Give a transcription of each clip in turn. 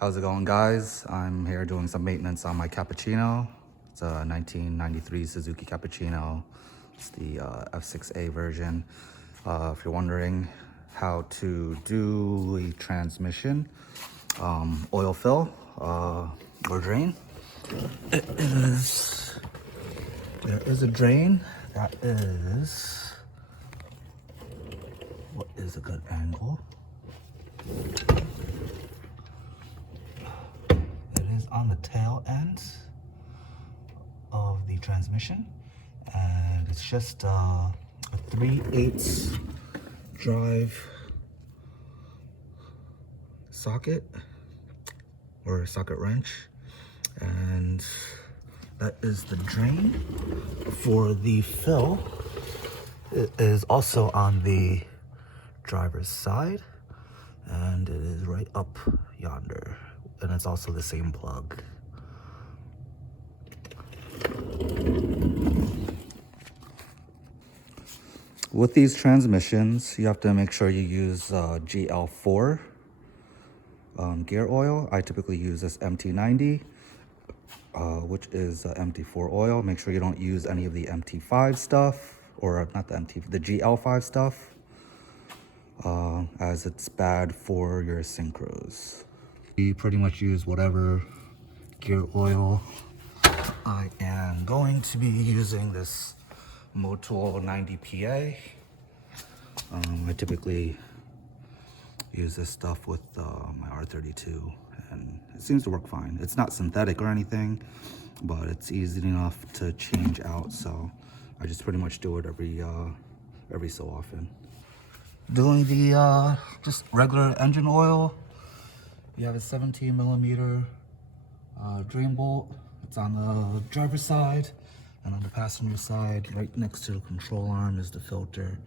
How's it going, guys? I'm here doing some maintenance on my Cappuccino. It's a 1993 Suzuki Cappuccino. It's the F6A version. If you're wondering how to do the transmission, oil fill or drain, there is a drain that is, what is a good angle? On the tail end of the transmission, and it's just a 3/8 drive socket or socket wrench, and that is the drain for the fill. It is also on the driver's side, and it is right up yonder. And it's also the same plug. With these transmissions, you have to make sure you use GL4 gear oil. I typically use this MT90, which is MT4 oil. Make sure you don't use any of the MT5 stuff, or not the GL5 stuff, as it's bad for your synchros. We pretty much use whatever gear oil. I am going to be using this Motul 90 PA. I typically use this stuff with my R32, and it seems to work fine. It's not synthetic or anything, but it's easy enough to change out, so I just pretty much do it every so often. Doing the just regular engine oil. You have a 17mm drain bolt. It's on the driver's side, and on the passenger side, right next to the control arm, is the filter.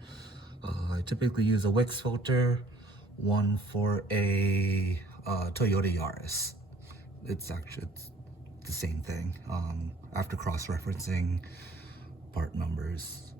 I typically use a Wix filter, one for a Toyota Yaris. It's the same thing. After cross-referencing part numbers,